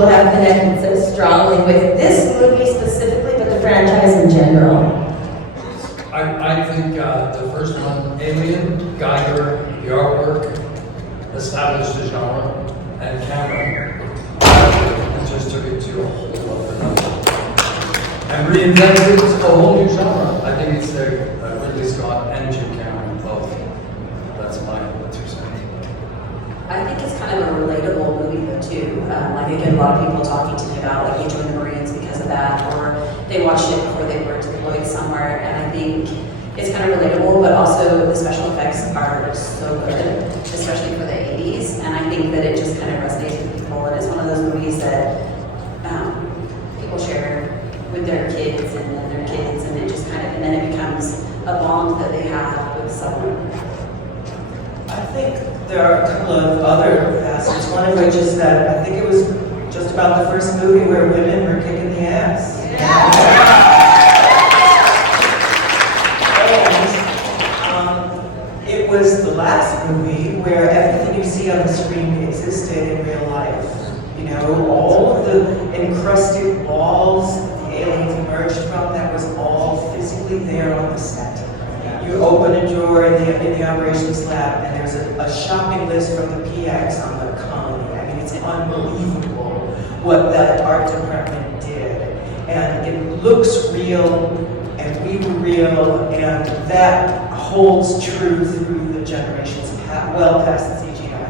people have connected so strongly with this movie specifically, but the franchise in general? I think the first one, Alien, Geiger, the artwork, established the genre, and Cameron just took it to a whole other level. And reinvented a whole new genre. I think it's Ridley Scott and Jim Cameron both. That's my 2 cents. I think it's kind of a relatable movie though too. Like I get a lot of people talking to me about like they joined the Marines because of that, or they watched it before they were deployed somewhere. And I think it's kind of relatable, but also the special effects are so good, especially for the 80s. And I think that it just kind of resonates with people. And it's one of those movies that people share with their kids and then their kids, and it just kind of, and then it becomes a bond that they have with someone. I think there are a couple of other facets, one of which is that I think it was just about the first movie where women were kicking the ass. And it was the last movie where everything you see on the screen existed in real life. You know, all of the encrusted walls the aliens emerged from, that was all physically there on the set. You open a drawer in the operations lab, and there's a shopping list from the PX on the colony. I mean, it's unbelievable what that art department did. And it looks real, and we were real, and that holds true through the generations, well past the CGI.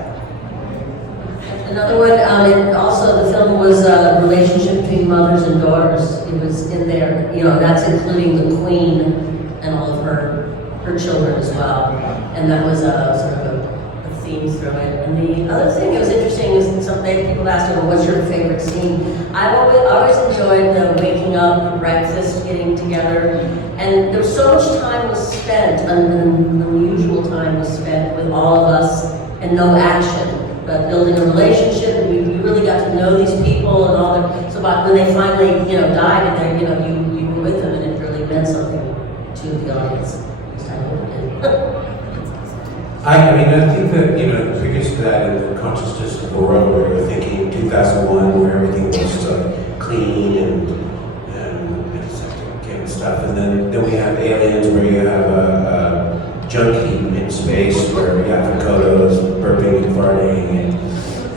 Another one, and also the film was a relationship between mothers and daughters. It was in there, you know, that's including the Queen and all of her children as well. And that was sort of a theme through it. And the other thing that was interesting is something people asked me, what's your favorite scene? I've always enjoyed the waking up, the breakfast, getting together. And there was so much time was spent, unusual time was spent with all of us and no action, but building a relationship, and we really got to know these people and all their, so when they finally, you know, died, and then, you were with them, and it really meant something to the audience. I mean, I think that, you know, the biggest that in the consciousness of the world where you're thinking 2001, where everything was clean and antiseptic and stuff, and then we have Aliens, where you have a junkie in space, where you have Kodos burping and farting,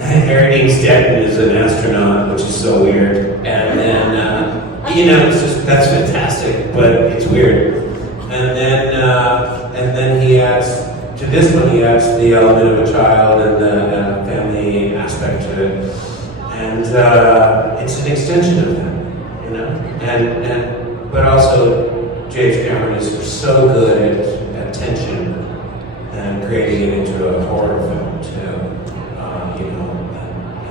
and Harry Dean Stanton is an astronaut, which is so weird, and then, you know, it's just, that's fantastic, but it's weird. And then he adds, to this one, he adds the element of a child and the family aspect to it. And it's an extension of that, you know? But also, James Cameron is so good at tension and creating it into a horror film, too. You know,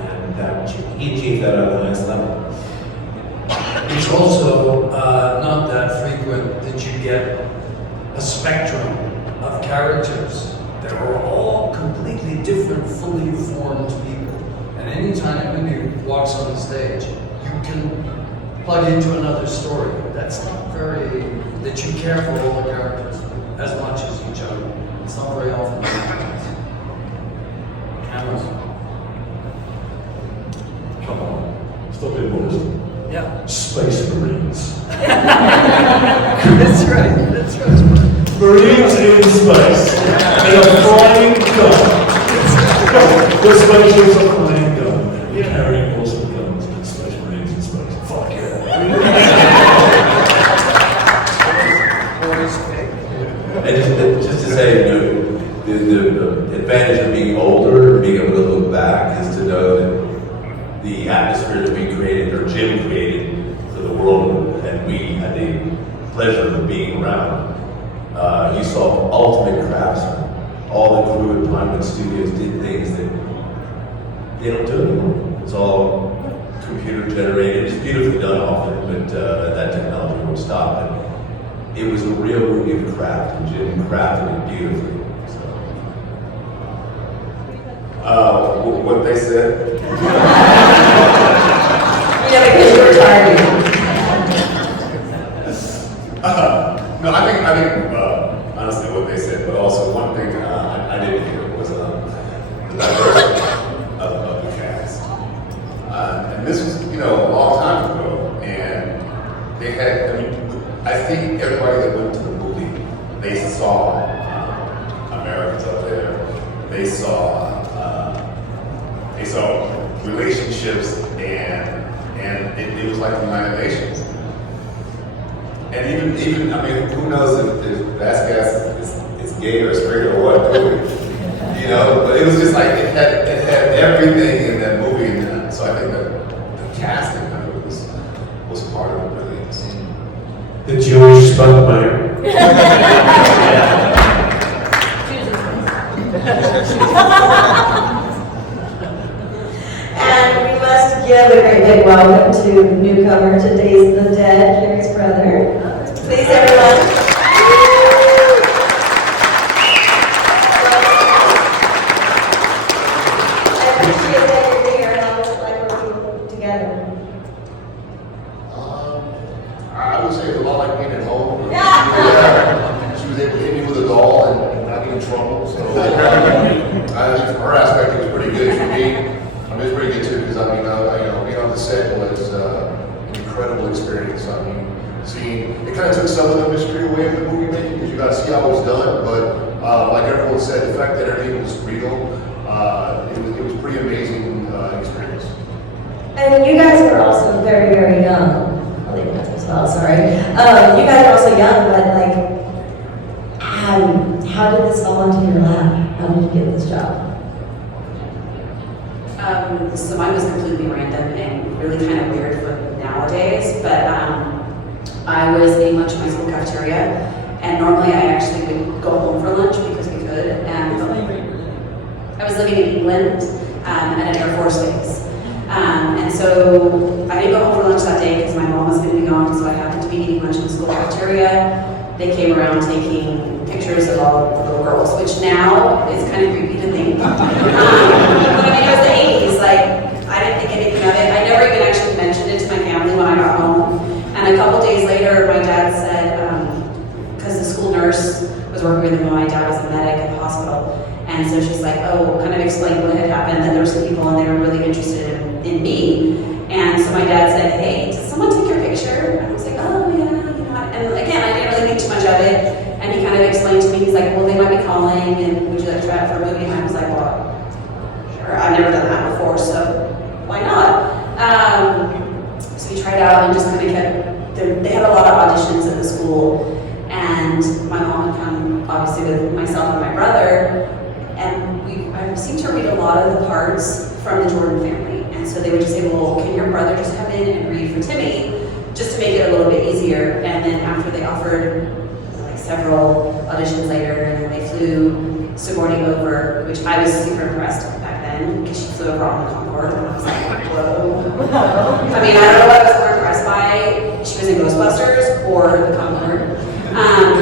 and that, he achieved that on the highest level. It's also not that frequent that you get a spectrum of characters that are all completely different, fully formed people. And anytime anybody walks on the stage, you can plug into another story. That's not very, that you care for all the characters as much as each other. It's not very often that happens. Cameras. Come on. Stop it, Rolston. Yeah. Space Marines. That's right, that's right. Marines in space. In a flying gun. The spaceships are flying gun. Carrying awesome guns, but Space Marines in space. Fuck yeah. And just to say, you know, the advantage of being older and being able to look back is to know that the atmosphere that we created, or Jim created for the world, and we had the pleasure of being around. You saw ultimate craftsmen. All the crew at Pinewood Studios did things that they don't do anymore. It's all computer generated. It's beautifully done often, but that technology won't stop. But it was a real movie of craft, and Jim crafted it beautifully. What they said? Yeah, because you're tired. No, I think honestly what they said, but also one thing I didn't hear was the diversity of the cast. And this they saw relationships and it was like the United Nations. And even I mean, who knows if Vasquez is gay or straight or what, you know? But it was just like it had everything in that movie, and so I think that the casting of it was part of it, really. The Jewish Spunkmeyer. And we must give a great big welcome to newcomer to Days of the Dead, Carrie's brother. Please, everyone. I appreciate that you're here and how much like working together. I would say it's a lot like being at home. She was able to hit me with a doll and not get in trouble. So I think from her aspect, it was pretty good for me. I mean, it was pretty good too because I mean, being on the set was an incredible experience. I mean, seeing it kind of took some of the mystery away from the movie making because you got to see how it was done. But like everyone said, the fact that everything was real, it was pretty amazing experience. And you guys were also very, very young. I'll leave it as well, sorry. You guys are also young, but like, how did this fall into your lap? How did you get this job? So mine was completely random and really kind of weird for nowadays, but I was eating lunch in my school cafeteria, and normally I actually would go home for lunch because we could, and I was living in England at an Air Force base. And so I didn't go home for lunch that day because my mom was going to be gone, so I happened to be eating lunch in the school cafeteria. They came around taking pictures of all the little girls, which now is kind of creepy to think. But I mean, it was the 80s, like, I didn't think anything of it. I never even actually mentioned it to my family when I got home. And a couple days later, my dad said, because the school nurse was working with him when my dad was a medic at the hospital. And so she's like, oh, kind of explain what had happened, that there were some people and they were really interested in me. And so my dad said, hey, did someone take your picture? And I was like, oh yeah, you know. And again, I didn't really think too much of it. And he kind of explained to me, he's like, well, they might be calling and would you like to try out for a movie? And I was like, well, sure, I've never done that before, so why not? So we tried out and just kind of kept, they had a lot of auditions at the school. And my mom would come, obviously, with myself and my brother. And I seemed to read a lot of the parts from the Jordan family. And so they would just say, well, can your brother just come in and read for Timmy, just to make it a little bit easier. And then after they offered like several auditions later, and then they flew Sigourney over, which I was super impressed back then, because she flew over on the Concorde, and I was like, whoa. I mean, I don't know what I was more impressed by. She was in Ghostbusters or the Concorde.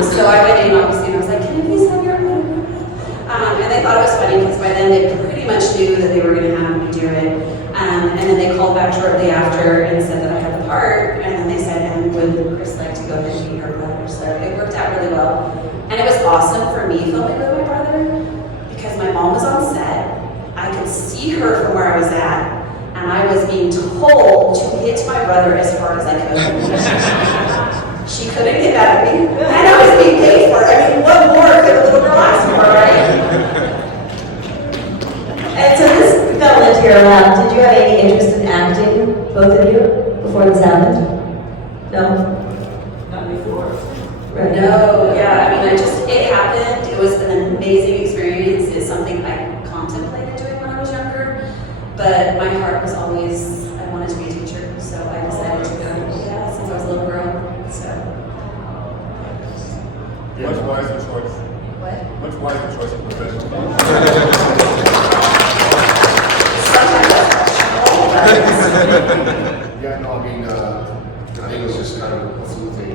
So I went in, obviously, and I was like, can I please have your autograph? And they thought it was funny because by then they pretty much knew that they were going to have me do it. And then they called back shortly after and said that I had the part. And then they said, and would Chris like to go ahead and meet her brother? So it worked out really well. And it was awesome for me filming with my brother because my mom was on set. I could see her from where I was at. And I was being told to hit my brother as hard as I could. She couldn't get out of me. And I was being paid for it. I mean, what more could a little girl ask for, right? And so this fell into your lap. Did you have any interest in acting, both of you, before this happened? No? Not before. Right. No, yeah, I mean, it happened. It was an amazing experience. It's something I contemplated doing when I was younger, but my heart was always, I wanted to be a teacher, so I decided to go, yeah, since I was a little girl, so. Much wiser choice. What? Much wiser choice of profession. Yeah, no, I mean, I think it was just kind of a fluke thing. We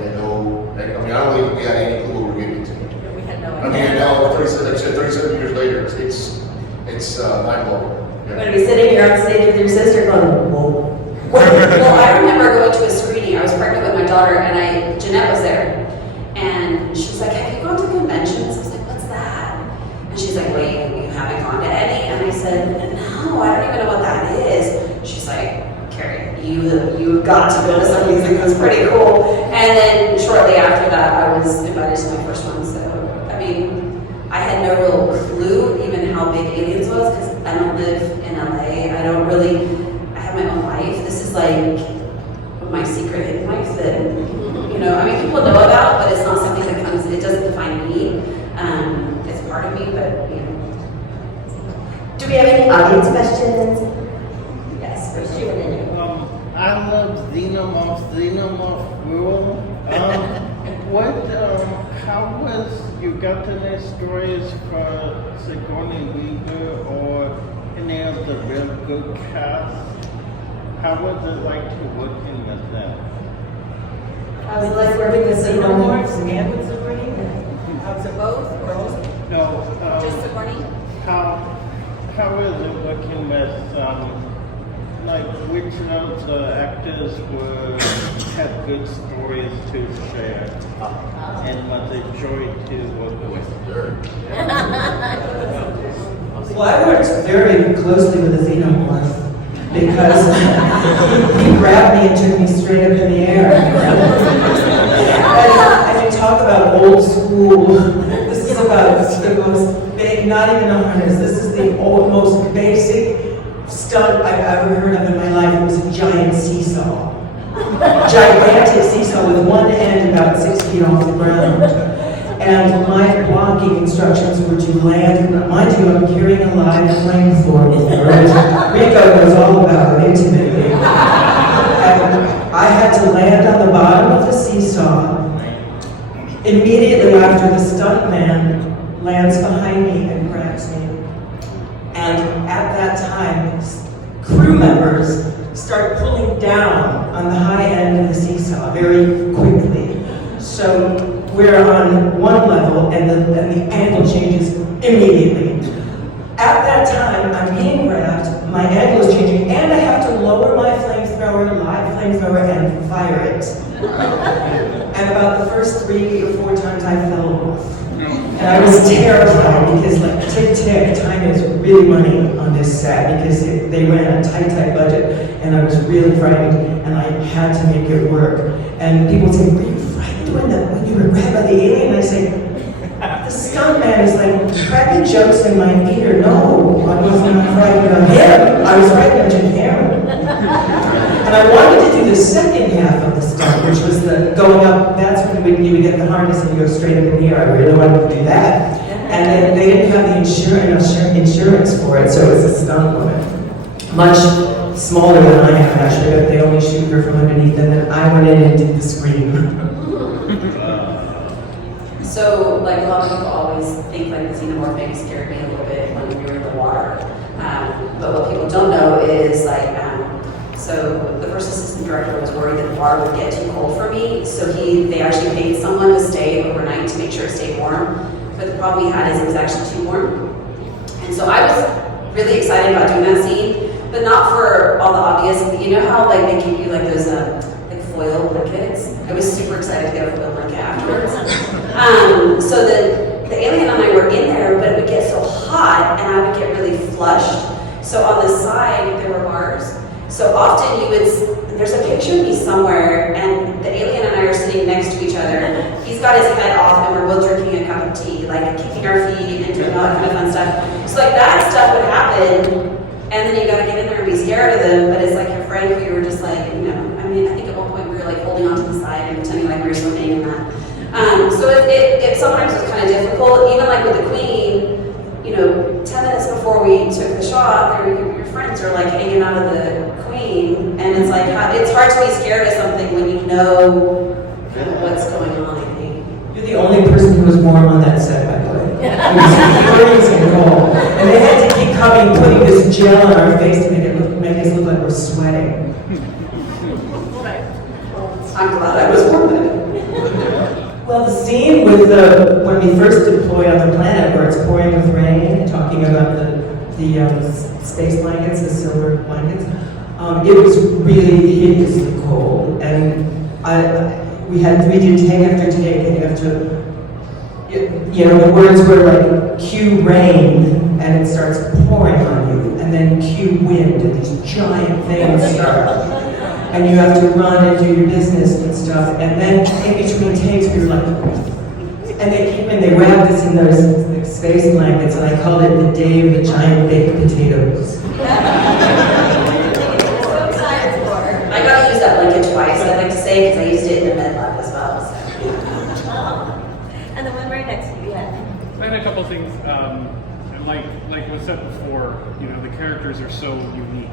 had no, I mean, I don't think we had any clue what we were getting into. We had no I mean, and now, 37 years later, it's mind-blowing. You're going to be sitting here on stage with your sister going, whoa. Well, I remember going to a screening. I was pregnant with my daughter, and Jeanette was there. And she was like, have you gone to conventions? I was like, what's that? And she's like, wait, you haven't gone to any? And I said, no, I don't even know what that is. She's like, Carrie, you've got to go to some of these things. It's pretty cool. And then shortly after that, I was invited to my first one. So, I mean, I had no real clue, even how big Aliens was because I don't live in LA. I have my own life. This is like my secret hidden life that, I mean, people know about, but it's not something that it doesn't define me. It's part of me, but, Do we have any audience questions? Yes, first you and then you. I love Xenomorph Rule. How was you got any stories for Sigourney Weaver or any of the real good cast? How was it like to working with them? I was like working with Xenomorphs and with Sigourney? Was it both or just, No. just Sigourney? How is it working with which of the actors had good stories to share and was a joy to work with? Well, I worked very closely with the Xenomorph because he grabbed me and took me straight up in the air. And you talk about old school. This is about the most big, not even a harness. This is the most basic stunt I've ever heard of in my life. It was a giant seesaw. Gigantic seesaw with one end about 6 feet off the ground. And my blocking instructions were to land, mind you, I'm carrying a live flamethrower with me. Ricco knows all about it intimately. And I had to land on the bottom of the seesaw immediately after the stuntman lands behind me and grabs me. And at that time, crew members start pulling down on the high end of the seesaw very quickly. So we're on one level and the angle changes immediately. At that time, I'm being grabbed, my angle is changing, and I have to lower my flamethrower, live flamethrower, and fire it. And about the first 3 or 4 times I fell off. And I was terrified because tick, time is really money on this set because they ran a tight budget and I was really frightened and I had to make it work. And people say, were you frightened when you were grabbed by the alien? And I say, the stuntman is like cracking jokes in my ear. No, I wasn't frightened of him. I was frightened of him. And I wanted to do the second half of the stunt, which was the going up. That's when you would get the harness and you go straight up in the air. I really wanted to do that. And then they didn't have the insurance for it, so it was a stunt woman. Much smaller than I am, actually, but they only shoot her from underneath, and then I went in and did the scream. So, like, a lot of people always think like the Xenomorph maybe scared me a little bit when we were in the water. But what people don't know is so the first assistant director was worried that the water would get too cold for me, so they actually paid someone to stay overnight to make sure it stayed warm. But the problem he had is it was actually too warm. And so I was really excited about doing that scene, but not for all the obvious. You know how like they give you like those like foil blankets? I was super excited to get a foil blanket afterwards. So the alien and I were in there, but it would get so hot and I would get really flushed. So on the side there were bars. So often there's a picture of me somewhere and the alien and I are sitting next to each other. He's got his head off and we're both drinking a cup of tea, like kicking our feet and doing all that kind of fun stuff. So like that stuff would happen and then you gotta get in there and be scared of them, but it's like your friend who you were just like, I mean, I think at one point we were like holding onto the side and pretending like we were swimming and that. So it sometimes was kind of difficult, even like with the Queen, 10 minutes before we took the shot, your friends are like hanging out of the Queen, and it's like, it's hard to be scared of something when you know kind of what's going on, I think. You're the only person who was warm on that set, by the way. It was freezing cold. And they had to keep coming, putting this gel on our face to make us look like we're sweating. I'm glad I was warm then. Well, the scene with when we first deployed on the planet where it's pouring with rain, talking about the space blankets, the silver blankets, it was really hideously cold. And we did take after take after, the words were like, cue rain, and it starts pouring on you, and then cue wind, and these giant things start. And you have to run and do your business and stuff. And then in between takes, we were like, And they came and they wrapped us in those space blankets, and I called it the day of the giant baked potatoes. I got to use that blanket twice, I'd like to say, because I used it in the med lab as well. So. And the one right next to you, yeah. I had a couple things, and like was said before, you know, the characters are so unique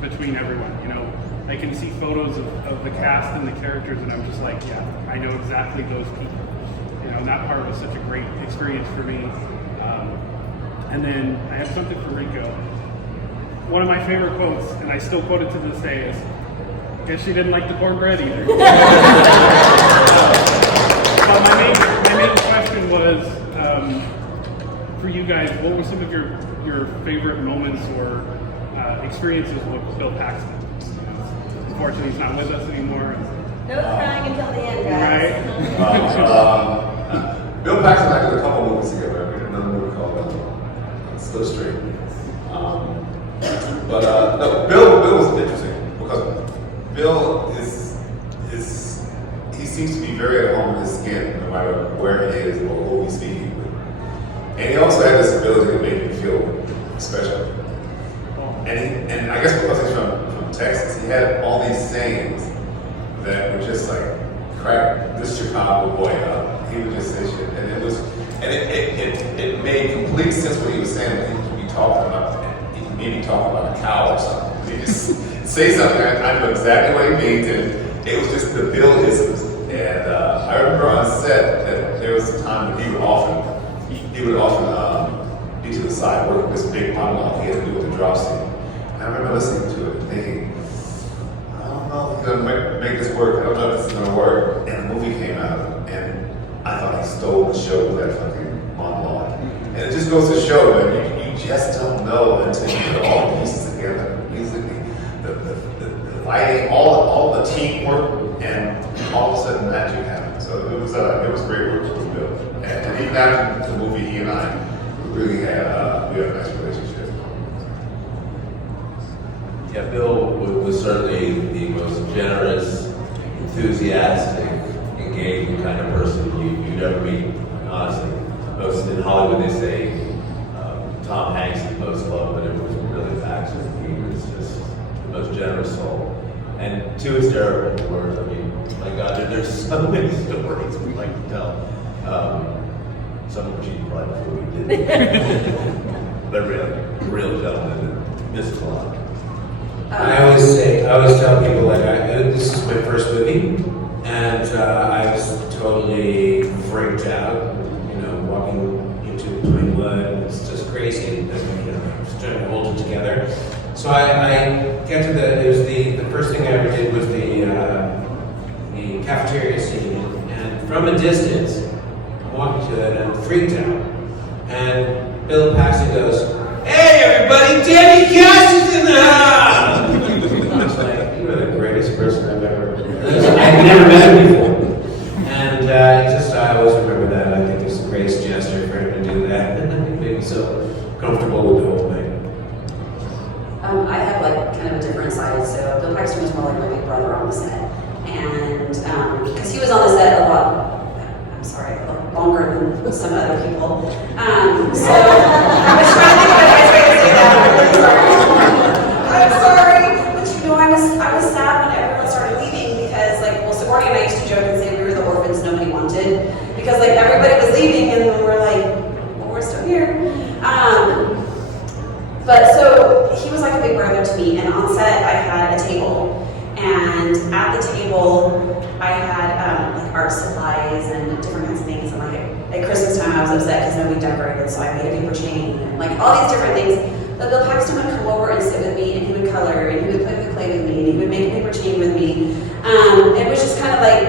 between everyone. You know, I can see photos of the cast and the characters, and I'm just like, yeah, I know exactly those people. You know, and that part was such a great experience for me. And then I have something for Ricco. One of my favorite quotes, and I still quote it to this day, is, "Guess she didn't like the cornbread either." But my main question was, for you guys, what were some of your favorite moments or experiences with Bill Paxton? Unfortunately, he's not with us anymore. No crying until the end, guys. Right? Bill Paxton and I did a couple movies together. We did another movie called Still Straight. No, Bill was interesting because Bill he seems to be very at home in his skin, no matter where he is or who he's speaking with. And he also had this ability to make you feel special. And I guess because he's from Texas, he had all these sayings that were just like crack this Chicago boy up. He would just say shit, and it made complete sense what he was saying. He would be talking about, he could maybe talk about a cow or something. He just say something, I know exactly what he means, and it was just the Bill-isms. And I remember on set that there was a time when he would often be to the side working this big monologue he had to do with the drop scene. And I remember listening to it and thinking, I don't know if he's gonna make this work. I don't know if this is gonna work. And the movie came out, and I thought he stole the show with that fucking monologue. And it just goes to show that you just don't know until you put all the pieces together. Musically, the lighting, all the teamwork, and all of a sudden magic happened. So it was great work with Bill. And even after the movie, he and I really had a nice relationship. Yeah, Bill was certainly the most generous, enthusiastic, engaging kind of person you'd ever meet. Honestly, most in Hollywood they say Tom Hanks is the most loved, but it was really Paxton. He was just the most generous soul. And to his terrible words, I mean, my God, there's so many stories we like to tell. Some of which he probably before we did. But really, real gentleman that missed a lot. I always tell people like, this is my first movie, and I was totally freaked out, you know, walking into Pinewood, it's just crazy, and, you know, just trying to hold it together. So I get to the first thing I ever did was the cafeteria scene, and from a distance, I'm walking to it, and I'm freaked out, and Bill Paxton goes, "Hey everybody, Danny Kash is in the house!" I was like, "You are the greatest person I've ever met." I've never met him before. And I always remember that. I think it's the greatest gesture for him to do that. And I think maybe so comfortable with the whole thing. I have like kind of a different side. So Bill Paxton was more like my big brother on the set. And because he was on the set a lot longer than some other people. So I was trying to think of a nice way to say that. I'm sorry, but you know, I was sad when everyone started leaving because Sigourney and I used to joke and say we were the orphans nobody wanted because like everybody was leaving and we're like, well, we're still here. But so he was like a big brother to me, and on set I had a table, and at the table I had like art supplies and different kinds of things, and like at Christmas time I was upset because nobody decorated, so I made a paper chain and like all these different things. But Bill Paxton would come over and sit with me, and he would color, and he would play with the clay with me, and he would make a paper chain with me. It was just kind of like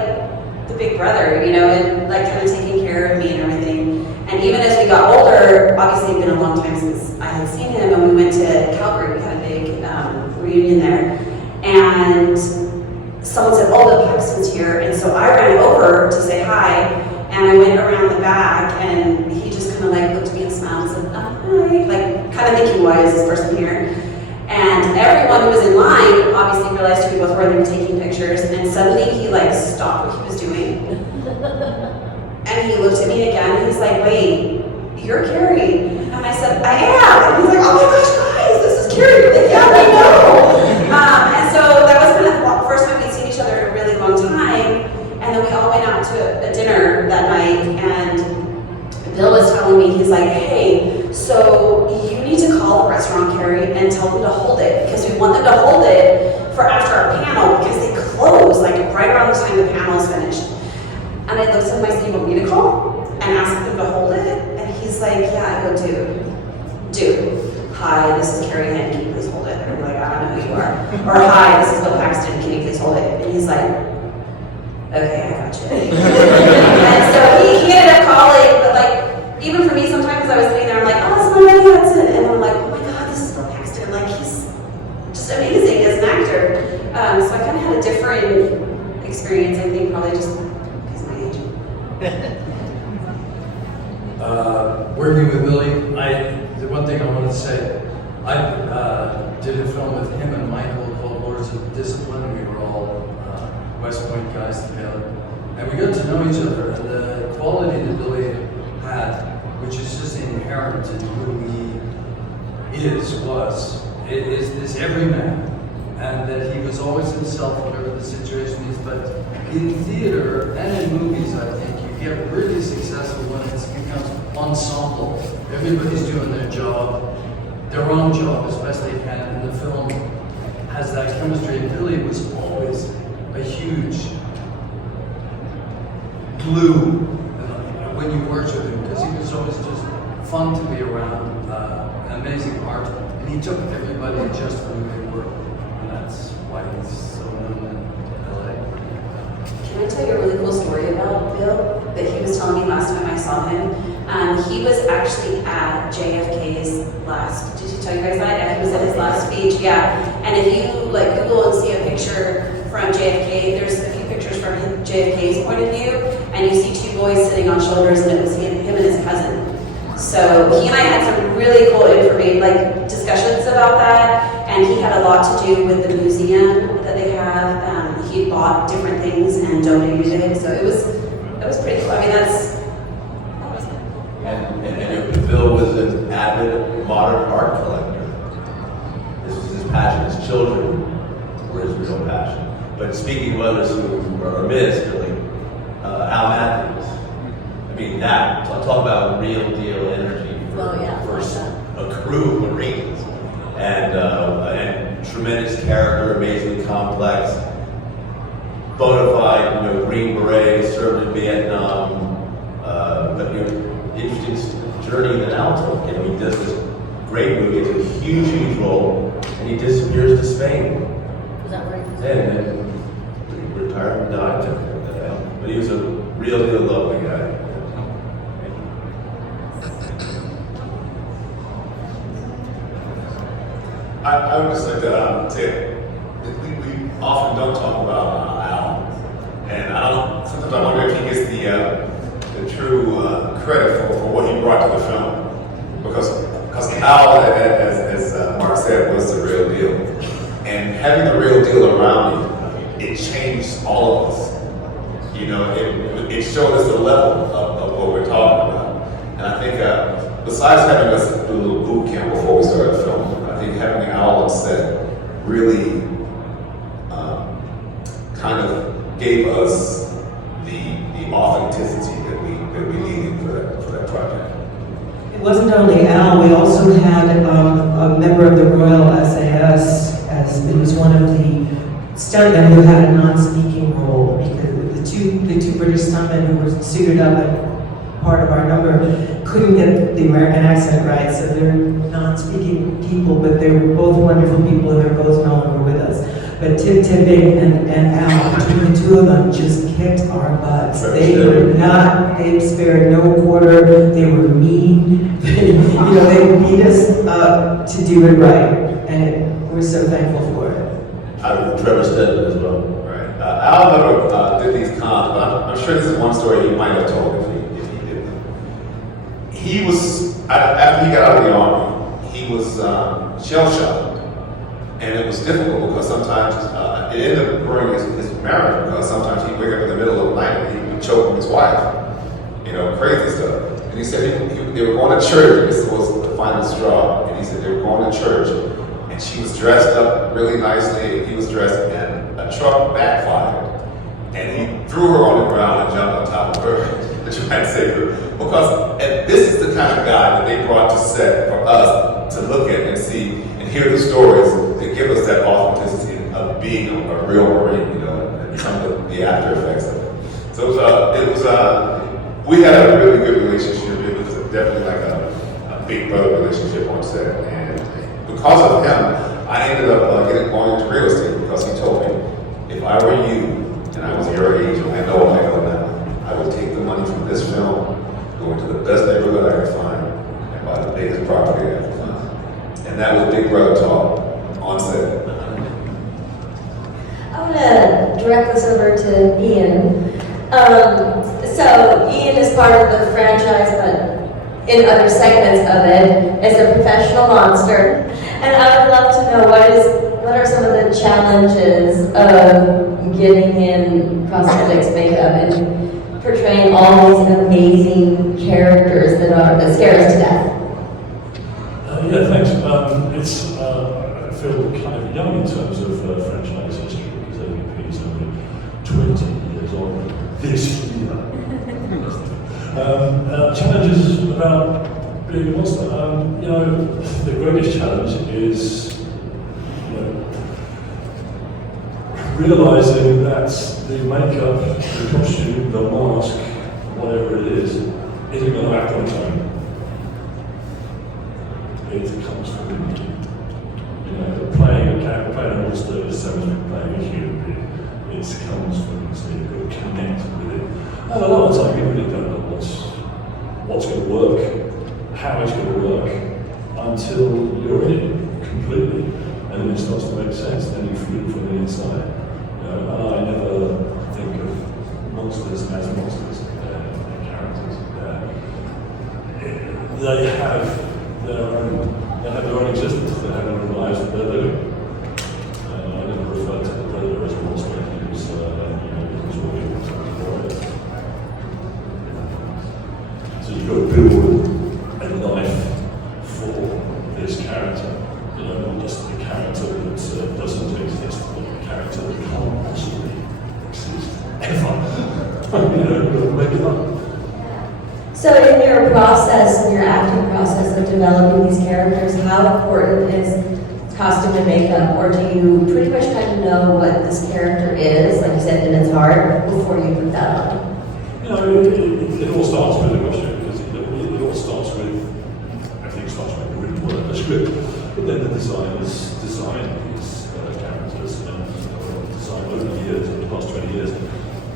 the big brother, you know, and like kind of taking care of me and everything. And even as we got older, obviously it's been a long time since I had seen him, and we went to Calgary. We had a big reunion there, and someone said, "Oh, Bill Paxton's here," and so I ran over to say hi, and I went around the back, and he just kind of like looked at me and smiled and said, "Hi," like kind of thinking, "Why is this person here?" And everyone who was in line obviously realized who we both were. They were taking pictures, and suddenly he like stopped what he was doing. And he looked at me again and he's like, wait, you're Carrie. And I said, I am. And he's like, oh my gosh, guys, this is Carrie. We're like, yeah, I know. And so that was kind of the first time we'd seen each other in a really long time. And then we all went out to a dinner that night, and Bill was telling me, he's like, hey, so you need to call the restaurant, Carrie, and tell them to hold it, because we want them to hold it for after our panel, because they close like right around the time the panel is finished. And I looked at him, I said, you want me to call and ask them to hold it? And he's like, yeah. I go, dude, hi, this is Carrie Henn, can you please hold it? And I'm like, I don't know who you are. Or hi, this is Bill Paxton, can you please hold it? And he's like, okay, I got you. And so he ended up calling, but like, even for me, sometimes I was sitting there, I'm like, oh, this is my buddy Hudson. And I'm like, oh my God, this is Bill Paxton. Like, he's just amazing as an actor. So I kind of had a different experience, I think, probably just because of my age. Working with Billy, the one thing I wanted to say, I did a film with him and Michael called Lords of Discipline. We were all West Point guys together. And we got to know each other, and the quality that Billy had, which is just inherent in who he is this everyman. And that he was always himself, whatever the situation is. But in theater and in movies, I think you get really successful when it becomes ensemble. Everybody's doing their job, their own job as best they can, and the film has that chemistry. And Billy was always a huge glue when you worked with him, because he was always just fun to be around, an amazing art, and he took everybody just for who they were. That's why he's so known in LA. Can I tell you a really cool story about Bill that he was telling me last time I saw him? He was actually at JFK's last, did he tell you guys that? Yeah, he was at his last speech, yeah. And if you like Google and see a picture from JFK, there's a few pictures from JFK's point of view, and you see two boys sitting on shoulders, and it was him and his cousin. So he and I had some really cool information, like discussions about that, and he had a lot to do with the museum that they have. He bought different things and donated it, so it was pretty cool. I mean, And Bill was an avid modern art collector. This was his passion. His children were his real passion. But speaking of others who are missed, like Al Matthews. I mean, that talk about real deal energy for a crew of Marines, and tremendous character, amazingly complex, bona fide, Green Beret, served in Vietnam, but interesting journey that Al took. He does this great movie, it's a huge role, and he disappears to Spain. Is that right? And then he retired and died. But he was a real deal lovely guy. I would just like to say that we often don't talk about Al, and sometimes I wonder if he gets the true credit for what he brought to the film, because Al, as Mark said, was the real deal, and having the real deal around you, it changed all of us. It showed us the level of what we're talking about, and I think besides having us do a little boot camp before we started filming, I think having Al on set really kind of gave us the authenticity that we needed for that project. It wasn't only Al, we also had a member of the Royal SAS, as it was one of the stuntmen who had a non-speaking role, because the two British stuntmen who were suited up at part of our number couldn't get the American accent right, so they're non-speaking people, but they were both wonderful people, and they're both no longer with us. But Tip Tipping and Al, between the two of them, just kicked our butts. They spared no quarter. They were mean. They beat us up to do it right, and we're so thankful for it. Trevor Stedman as well. Right. Al never did these cons, but I'm sure this is one story he might have told if he didn't. He was, after he got out of the Army, he was shell-shocked. And it was difficult because sometimes it ended up ruining his marriage, because sometimes he'd wake up in the middle of the night and he'd be choking his wife. crazy stuff. And he said they were going to church, and this was the final straw. And he said they were going to church, and she was dressed up really nicely, and he was dressed, and a truck backfired. And he threw her on the ground and jumped on top of her to try and save her. Because this is the kind of guy that they brought to set for us to look at and see and hear the stories that give us that authenticity of being a real Marine, and some of the after effects of it. So we had a really good relationship. It was definitely like a big brother relationship on set. And because of him, I ended up going into real estate because he told me, if I were you, and I was your age, and I know what I know now, I would take the money from this film, go into the best neighborhood I could find, and buy the biggest property I could find. And that was Big Brother talk on set. I'm gonna direct this over to Ian. So Ian is part of the franchise, but in other segments of it, is a professional monster. And I would love to know what are some of the challenges of getting in prosthetics, makeup, and portraying all these amazing characters that scare us to death? Yeah, thanks. I feel kind of young in terms of franchise history because AVP is only 20 years old this year. Challenges about being a monster. The greatest challenge is realizing that the makeup, the costume, the mask, whatever it is, isn't going to act on its own. It comes from you. Playing a character, playing a monster is the same as playing a human being. It comes from you, so you've got to connect with it. And a lot of the time you really don't know what's going to work, how it's going to work, until you're in it completely. And then it starts to make sense, then you feel it from the inside. I never think of monsters as monsters, they're characters. They have their own existence, they have their own lives that they're living. I never refer to the predator as a monster, he was working for it. So you've got to build a life for this character, not just a character that doesn't exist, but a character that can't possibly exist ever. Make it up. So in your process, in your acting process of developing these characters, how important is costume and makeup? Or do you pretty much kind of know what this character is, like you said, in its heart, before you put that on? It all starts with a costume, because it all starts with, everything starts with the written word, the script. But then the designers design these characters and design over the years, over the past 20 years.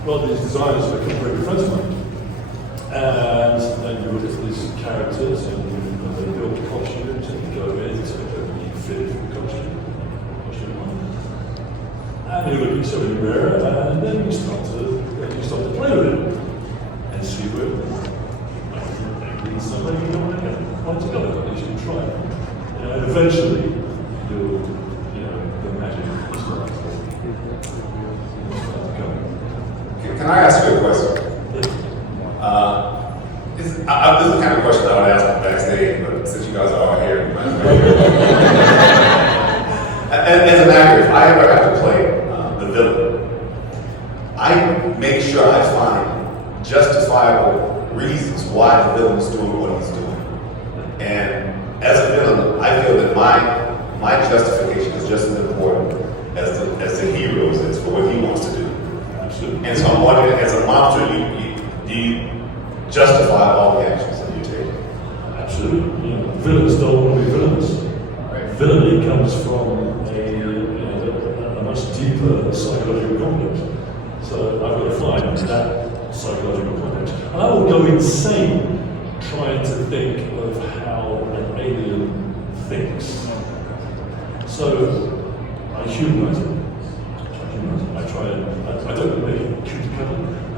Well, these designers have become very good friends of mine. And then you look at these characters and they build the costumes and you go in to be fitted for the costume. And you look at each other in the mirror and then you start to play with it and see where maybe somebody you don't want to go, at least you try it. And eventually the magic will start Can I ask you a question? This is the kind of question I would ask backstage, but since you guys are all here, as an actor, if I ever have to play the villain, I make sure I find justifiable reasons why the villain is doing what he's doing. And as a villain, I feel that my justification is just as important as the hero's is for what he wants to do. Absolutely. And so I'm wondering, as a monster, do you justify all the actions that you take? Absolutely. Villains don't want to be villains. Right. Villainy comes from a much deeper psychological complex. So I've got to find that psychological complex. And I will go insane trying to think of how an alien thinks. So I humanize it. I don't make it cute cuddle. I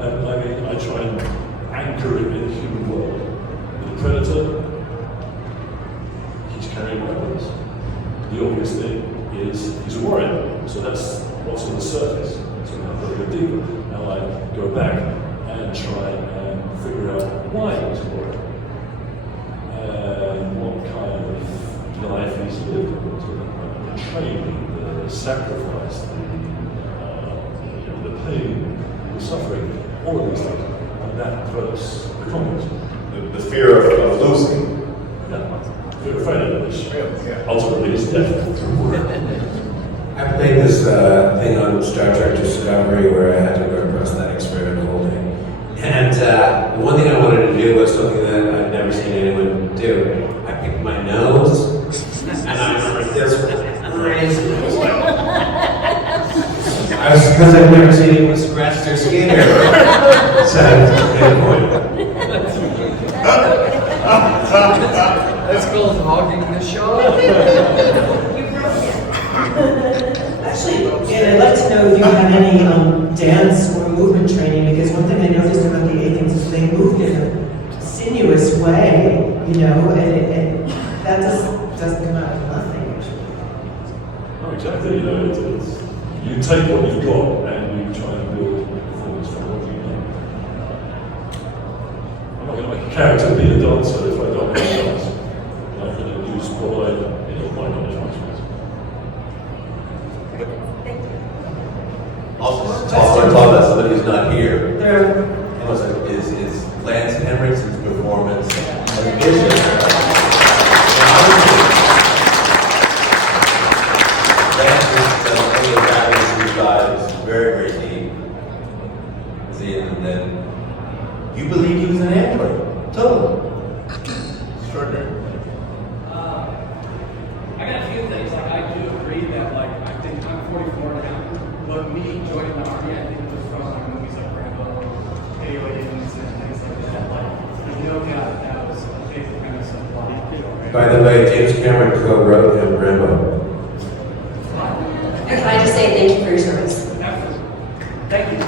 try and anchor it in the human world. The predator, he's carrying weapons. The obvious thing is he's a warrior. So that's what's on the surface. So now I go deeper. Now I go back and try and figure out why he was a lawyer and what kind of life he's lived, the training, the sacrifice, the pain, the suffering, all of these things, and that versus the communism. The fear of losing. Yeah, fear of failure, which ultimately is death. I played this thing on Star Trek Discovery where I had to wear prosthetics for the whole day. And the one thing I wanted to do was something that I'd never seen anyone do. I picked my nose, and I remember this crazy. Because I've never seen anyone scratch their skin hair. So that's a good point. Let's go hogging the show. Actually, I'd like to know if you had any dance or movement training, because one thing I noticed about the aliens is they moved in a sinuous way, you know, and that doesn't come out of nothing, usually. Oh, exactly. You know, you take what you've got and you try and build performance from what you know. I'm not going to make a character be a dancer if I don't know dance. I'm going to use what I, my knowledge, my experience. Also, talk about somebody who's not here. There. Is Lance Henriksen's performance a vision? Lance is very, very deep. See, and then you believe he was an android. Totally. Extraordinary. I got a few things. Like, I do agree that, like, I think I'm 44 now. But me joining the army, I think was from like movies like Rambo, Aliens, and things like that. Like, there's no doubt that was a big premise of life. By the way, James Cameron co-wrote him Rambo. And can I just say thank you for your service? Thank you.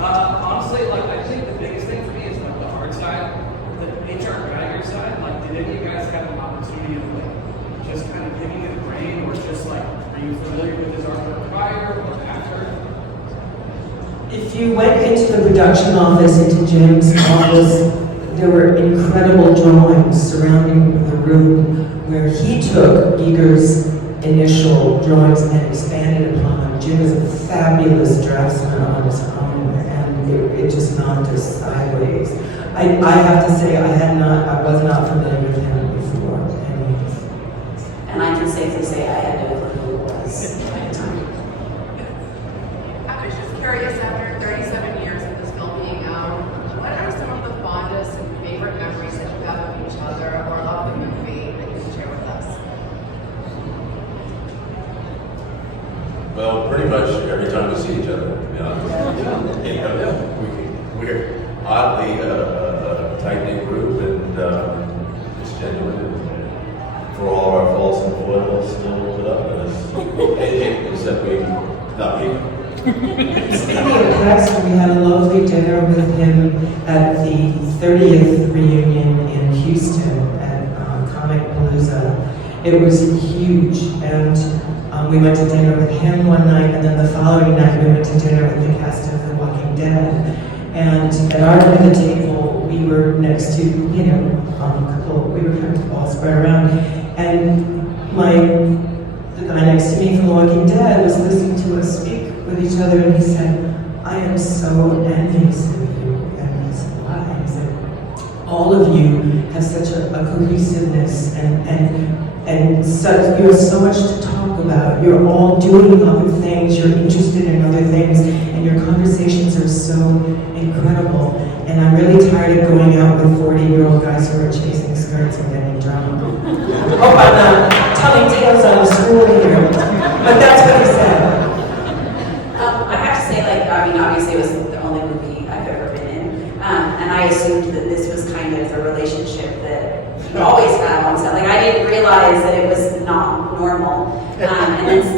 Honestly, like, I think the biggest thing for me is like the art side, the HR Geiger side. Like, did any of you guys have an opportunity of like just kind of giving it a brain, or just like, are you familiar with his artwork prior or after? If you went into the production office, into Jim's office, there were incredible drawings surrounding the room where he took Giger's initial drawings and expanded upon them. Jim is a fabulous draftsman on his own, and it just knocked us sideways. I have to say, I was not familiar with him before. And I can safely say I had no clue who it was at the time. I was just curious, after 37 years of this film being out, what are some of the fondest and favorite memories that you have of each other or of the movie that you can share with us? Well, pretty much every time we see each other, to be honest. We're oddly a tight-knit group, and it's genuine. For all our faults and foibles, still put up with us. Except we not me. Speaking of Paxton, we had a lovely dinner with him at the 30th reunion in Houston at Comic Palooza. It was huge, and we went to dinner with him one night, and then the following night we went to dinner with the cast of The Walking Dead. And at our end of the table, we were next to, we were kind of all spread around, and the guy next to me from The Walking Dead was listening to us speak with each other, and he said, "I am so envious of you." And I said, "Why?" He said, "All of you have such a cohesiveness, and such, you have so much to talk about. You're all doing other things, you're interested in other things, and your conversations are so incredible. And I'm really tired of going out with 40-year-old guys who are chasing skirts and getting drunk." Hope I'm not telling tales out of school here, but that's what he said. I have to say, obviously it was the only movie I've ever been in, and I assumed that this was kind of the relationship that you always had on set. Like, I didn't realize that it was not normal, and then, maybe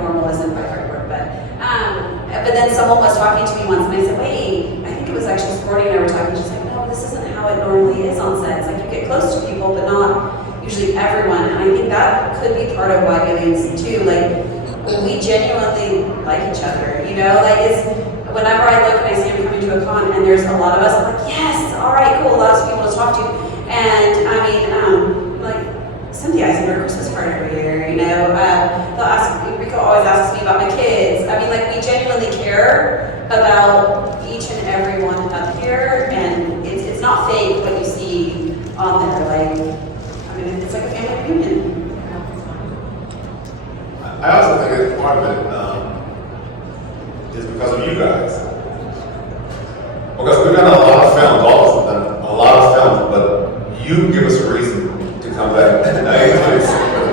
normal isn't my right word, but then someone was talking to me once, and I said, "Wait, I think it was actually Sporty and I were talking." She's like, "No, this isn't how it normally is on set. It's like you get close to people, but not usually everyone." And I think that could be part of why aliens too. Like, we genuinely like each other, you know, like it's, whenever I look and I see him coming to a con and there's a lot of us, I'm like, yes, all right, cool, lots of people to talk to. And I mean, like, Cynthia, I send her a Christmas card every year, you know, Ricco always asks me about my kids. I mean, like, we genuinely care about each and every one up here, and it's not fake what you see on there, like, I mean, it's like a family reunion. I also think that part of it is because of you guys. Because we've done a lot of films, all of us have done a lot of films, but you give us a reason to come back.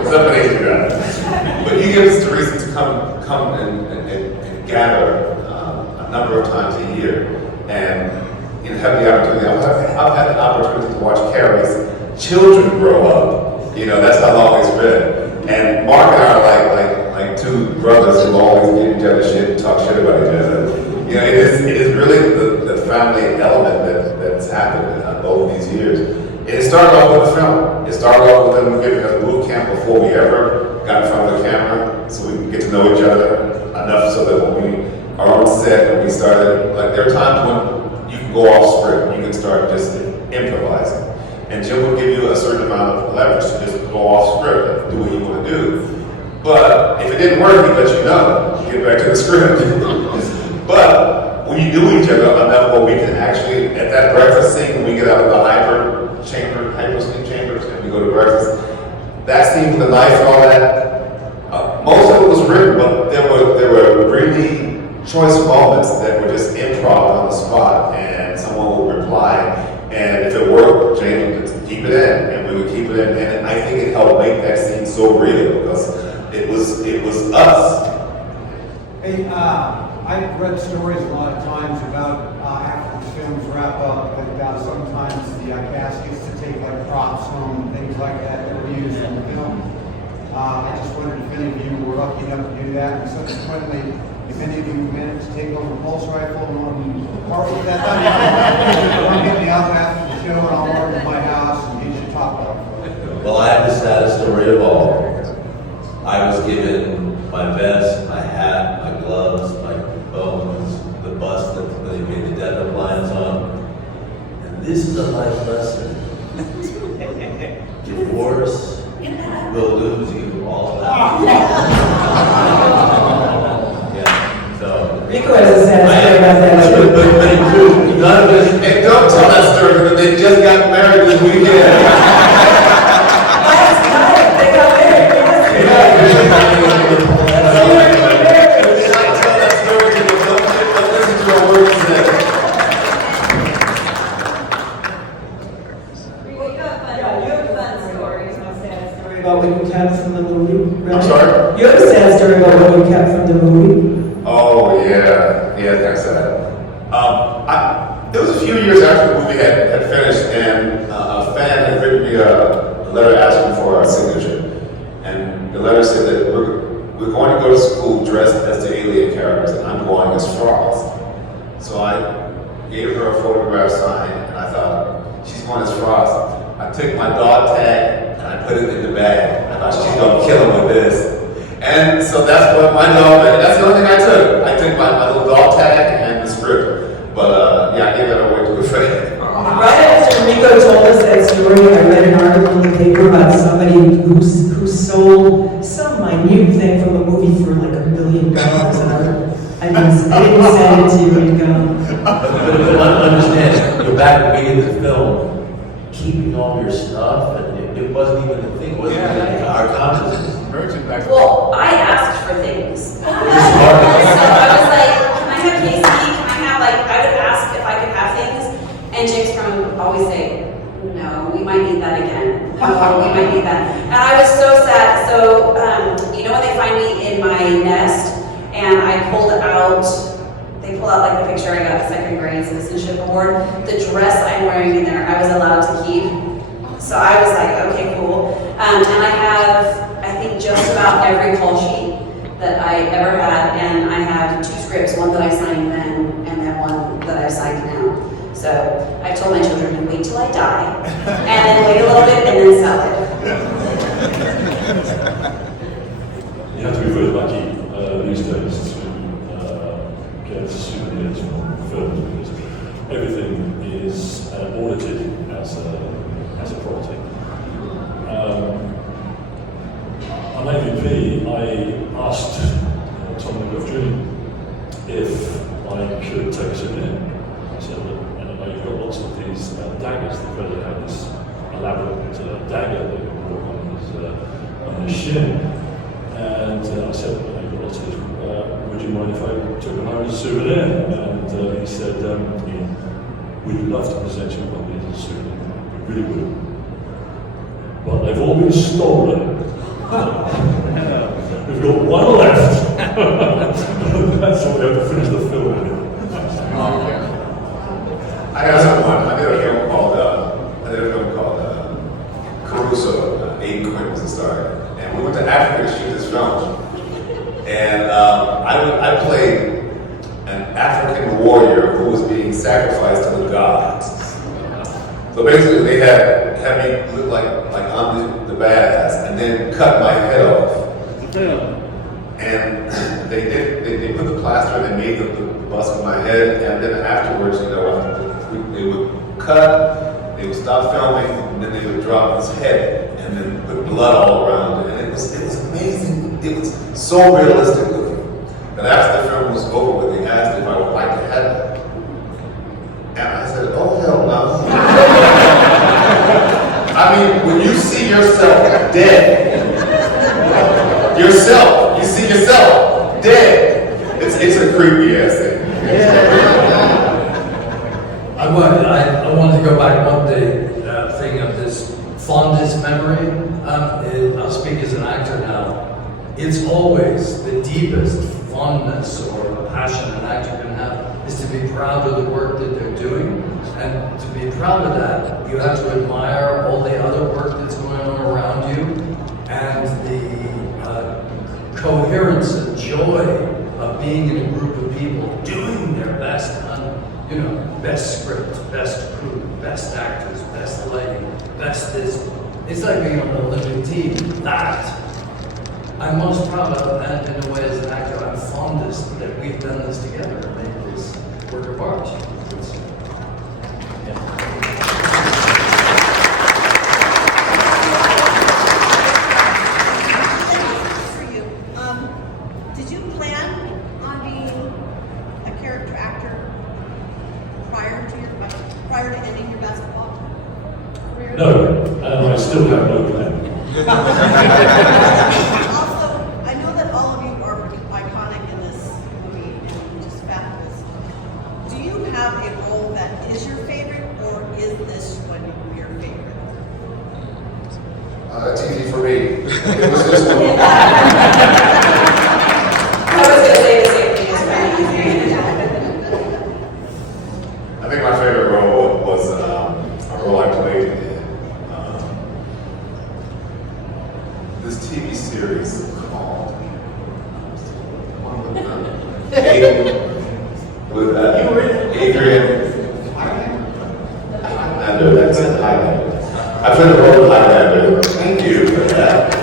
Somebody do that. But you give us the reason to come and gather a number of times a year and have the opportunity. I've had the opportunity to watch Carrie's children grow up. You know, that's how long it's been. And Mark and I are like two brothers who always give each other shit and talk shit about each other. You know, it is really the family element that's happened in both of these years. And it started off with the film. It started off with them giving us boot camp before we ever got in front of the camera, so we could get to know each other enough so that when we are on set and we started, like there are times when you can go off script, you can start just improvising. And Jim will give you a certain amount of leverage to just go off script and do what you want to do. But if it didn't work, he let you know. Get back to the script. But when you do each other enough where we can actually, at that breakfast scene, when we get out of the hypersleep chambers and we go to breakfast, that scene with the knife and all that, most of it was written, but there were really choice moments that were just improv on the spot, and someone would reply, and if it worked, James would keep it in, and we would keep it in, and I think it helped make that scene so real because it was us. Hey, I've read stories a lot of times about after the films wrap up, that sometimes the cast gets to take like props home, things like that that were used in the film. I just wondered if any of you were lucky enough to do that, and subsequently, if any of you managed to take home a pulse rifle and want to part with that, come get me up after the show and I'll order to my house and get you top off. Well, I have the saddest story of all. I was given my vest, my hat, my gloves, my bones, the bus that they made the death appliance on. And this is a life lesson. Divorce will lose you all that. Yeah, so. Ricco has a sad story about that too. But in truth, none of this. Hey, don't tell that story because they just got married this weekend. They got married. About what you kept from the movie, right? I'm sorry? You have a sad story about what you kept from the movie. Oh, yeah, that's sad. It was a few years after the movie had finished, and a fan had written me a letter asking for a signature. And the letter said that we're going to go to school dressed as the alien characters, and I'm going as Frost. So I gave her a photograph sign, and I thought, she's going as Frost. I took my dog tag, and I put it in the bag. I thought, she's going to kill him with this. And so that's what my dog, that's the only thing I took. I took my little dog tag and the script. But yeah, I gave that away to a friend. Right after Ricco told us that story, I read an article in the paper about somebody who sold some minute thing from a movie for like $1 million. I didn't send it to Ricco. But understand, you're back at the beginning of the film, keeping all your stuff, and it wasn't even a thing, it wasn't even our consciousness. Well, I asked for things. So I was like, can I have Casey? Can I have, like, I would ask if I could have things. And James Crone would always say, no, we might need that again. No, we might need that. And I was so sad. So, you know when they find me in my nest and I pulled out, they pull out like the picture I got the second grade citizenship award, the dress I'm wearing in there, I was allowed to keep. So I was like, okay, cool. And I have, I think, just about every call sheet that I ever had, and I have 2 scripts, one that I signed then, and then one that I signed now. So I told my children to wait till I die, and then wait a little bit, and then sell it. You have to be very lucky these days to I asked Tom McGuffrey if I could take us in. I said, look, you've got lots of these daggers. The brother had this elaborate dagger that he wore on his shin. And I said, well, you've got lots of these. Would you mind if I took them home as a souvenir? And he said, we'd love to present you one of these as a souvenir. We really would. But they've all been stolen. We've got one left. That's what we have to finish the film with. I got someone. I did a film called Caruso. Aiden Quinn was the star, and we went to Africa to shoot this film. And I played an African warrior who was being sacrificed to the gods. So basically, they had me look like I'm the badass, and then cut my head off. And they put the plaster and they made the bust of my head, and then afterwards, they would cut, they would stop filming, and then they would drop his head, and then put blood all around it, and it was amazing. It was so realistic looking. And after the film was over with, they asked if I would like to have that, and I said, "Oh hell no!" I mean, when you see yourself dead, you see yourself dead. It's a creepy ass thing. I wanted to go back one day, thing of this fondest memory. I'll speak as an actor now. It's always the deepest fondness or passion an actor can have is to be proud of the work that they're doing. And to be proud of that, you have to admire all the other work that's going on around you and the coherence and joy of being in a group of people doing their best on, best script, best crew, best actors, best lighting, best this. It's like being on the Olympic team. That I'm most proud of, and in a way as an actor, I'm fondest that we've done this together and made this work of art. Did you plan on being a character actor prior to ending your basketball career? No, and I still have no plan. Also, I know that all of you are iconic in this movie and just fabulous. Do you have a role that is your favorite, or is this one your favorite? That's easy for me. It was this one. I was going to say the same thing. It's pretty easy. I think my favorite role was a role I played in this TV series called with Adrian. Highlander, that's it, Highlander. I played the role of Highlander. Thank you for that.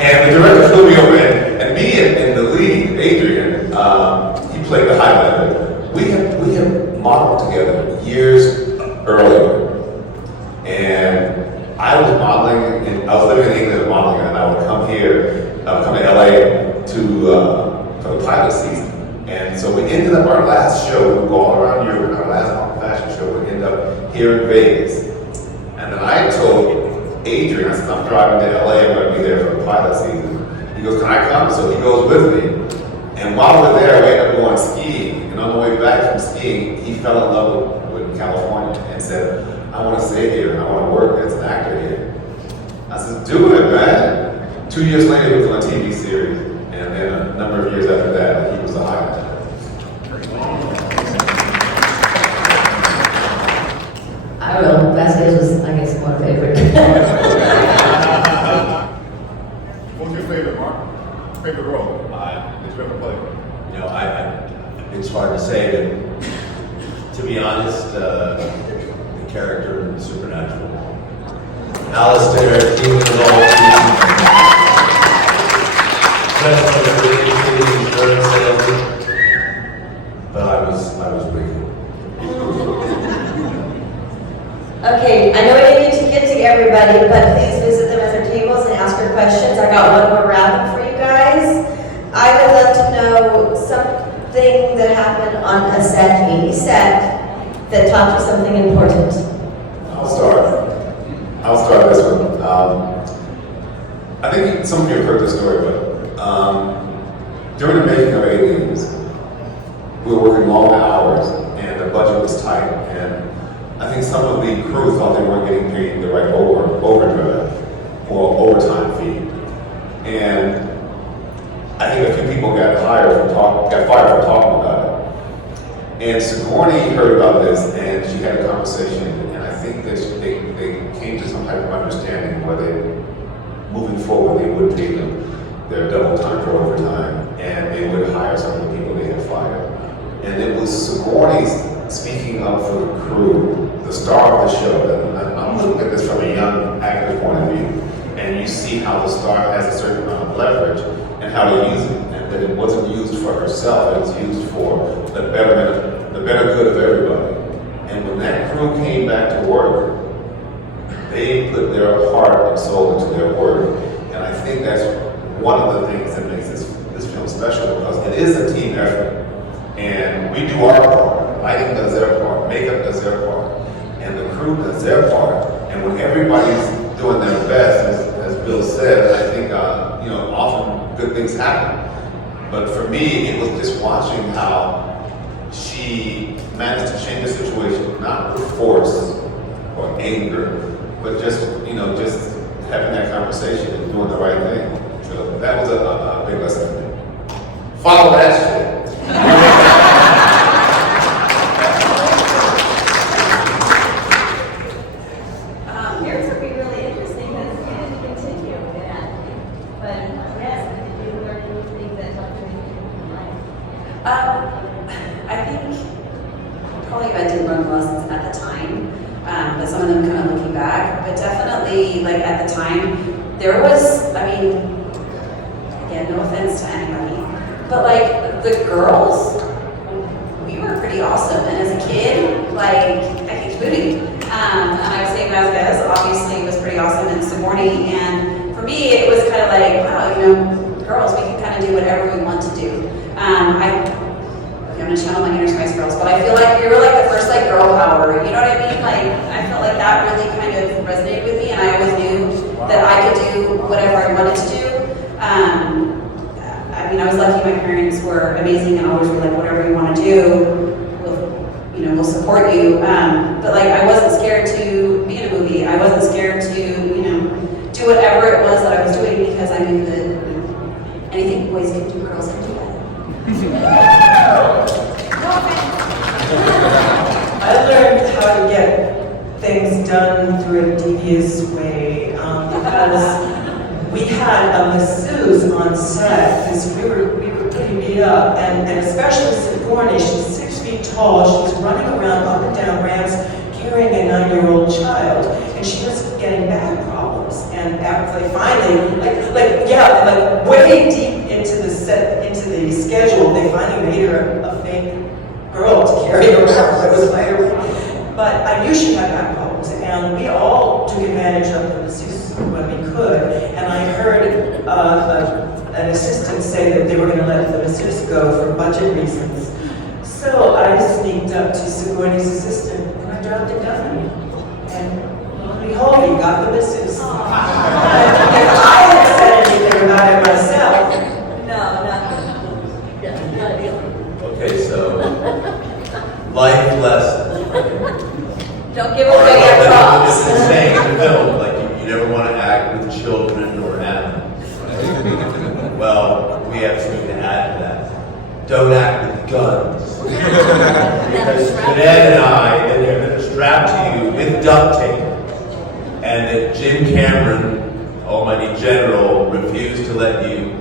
And the director flew me over, and me and the lead, Adrian, he played the Highlander. We have modeled together years earlier, and I was modeling, and I was living in England modeling, and I would come here, I would come to LA for the pilot season. And so we ended up our last show, we would go all around Europe, and our last fashion show would end up here in Vegas. And then I told Adrian, I said, I'm driving to LA, I'm going to be there for the pilot season. He goes, can I come? So he goes with me. And while we're there, we ended up going skiing. And on the way back from skiing, he fell in love with California and said, I want to stay here, I want to work as an actor here. I said, do it, man. 2 years later, he was on a TV series. And then a number of years after that, he was a Highlander. I don't know, Vasquez was, I guess, my favorite. What's your favorite, Mark? Favorite role that you ever played? It's hard to say, but to be honest, the character in Supernatural, Alistair, he was all insurance salesman, but I was Ricco. Okay, I know we didn't get to everybody, but please visit them at their tables and ask your questions. I got one more round for you guys. I would love to know something that happened on a set, any set, that taught you something important. I'll start this one. I think some of you have heard this story, but during the making of Aliens, we were working long hours and the budget was tight, and I think some of the crew thought they weren't getting paid the right overdrive or overtime fee. And I think a few people got fired for talking about it. And Sigourney heard about this and she had a conversation, and I think that they came to some type of understanding where they, moving forward, they would pay them their double time for overtime, and they would hire some of the people they had fired. And it was Sigourney speaking up for the crew, the star of the show. And I'm looking at this from a young actor's point of view, and you see how the star has a certain amount of leverage and how to use it, and that it wasn't used for herself, it was used for the better good of everybody. And when that crew came back to work, they put their heart and soul into their work. And I think that's one of the things that makes this film special, because it is a team effort. And we do our part, lighting does their part, makeup does their part, and the crew does their part. And when everybody's doing their best, as Bill said, I think often good things happen. But for me, it was just watching how she managed to change the situation, not with force or anger, but just having that conversation and doing the right thing. So that was a big lesson for me. Follow that shit. Yours would be really interesting because you didn't continue that. But yes, did you learn anything that helped you in life? I think probably I did learn lessons at the time, but some of them kind of looking back. But definitely, like at the time, there was, again, no offense to anybody, but like the girls, we were pretty awesome. And as a kid, like I kicked booty. And I would say Vasquez obviously was pretty awesome, and Sigourney. And for me, it was kind of like, wow, girls, we can kind of do whatever we want to do. I'm gonna channel my inner Spice Girls, but I feel like we were like the first like girl power, you know what I mean? Like I felt like that really kind of resonated with me, and I always knew that I could do whatever I wanted to do. I was lucky my parents were amazing and always were like, whatever you want to do, we'll support you. But like I wasn't scared to be in a movie. I wasn't scared to, do whatever it was that I was doing, because I knew that anything boys can do, girls can do that. I learned how to get things done through a devious way because we had a masseuse on set because we were pretty beat up, and especially Sigourney, she's 6 feet tall, she's running around up and down ramps carrying a 9-year-old child, and she was getting back problems. And after they finally, like way deep into the schedule, they finally made her a fake girl to carry around. That was later. But I knew she had back problems, and we all took advantage of the masseuse when we could. And I heard an assistant say that they were going to let the masseuse go for budget reasons. So I sneaked up to Sigourney's assistant and I dropped a gun. And lo and behold, he got the masseuse. If I had said anything about it myself, Okay, so life lessons. Don't give away your props. It's the saying in the film, like you never want to act with children or animals. Right? Well, we have something to add to that. Don't act with guns. Because Jeanette and I, they're strapped to you with duct tape, and that Jim Cameron, almighty general, refused to let you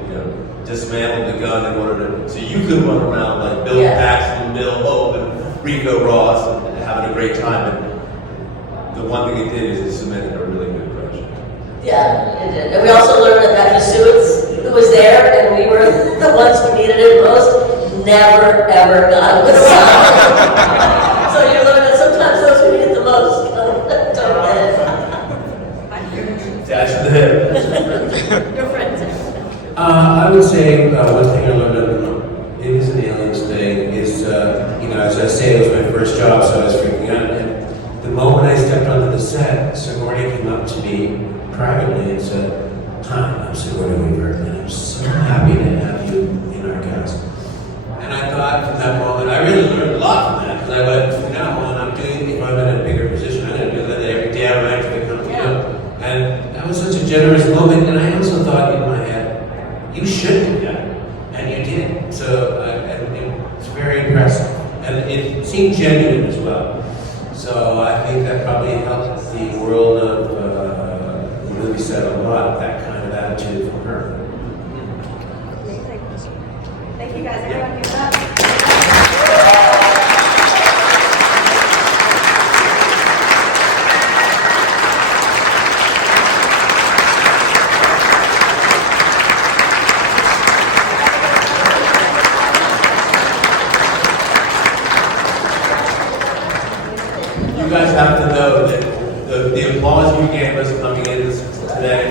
dismantle the gun in order to, so you could run around like Bill Paxton, Bill Hope, and Ricco Ross and having a great time. And the one thing it did is it cemented a really good friendship. Yeah, it did. And we also learned that masseuse who was there, and we were the ones who needed it most, never ever got a massage. So you learn that sometimes those who need it the most don't get it. Attached to the hip. Your friends. I would say one thing I set, Sigourney came up to me privately and said, "Hi, I'm Sigourney Weaver, and I'm so happy to have you in our cast." And I thought from that moment, I really learned a lot from that, because I went, from now on, I'm doing, if I'm in a bigger position, I'm going to do that every damn actor that comes out. And that was such a generous moment, and I also thought in my head, you should do that, and you did. So it's very impressive, and it seemed genuine as well. So I think that probably helped the world of the movie set a lot, that kind of attitude from her. Thank you guys. Everyone give it up. You guys have to know that the applause you gave us coming in today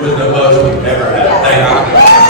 was the most we've ever had. Thank you.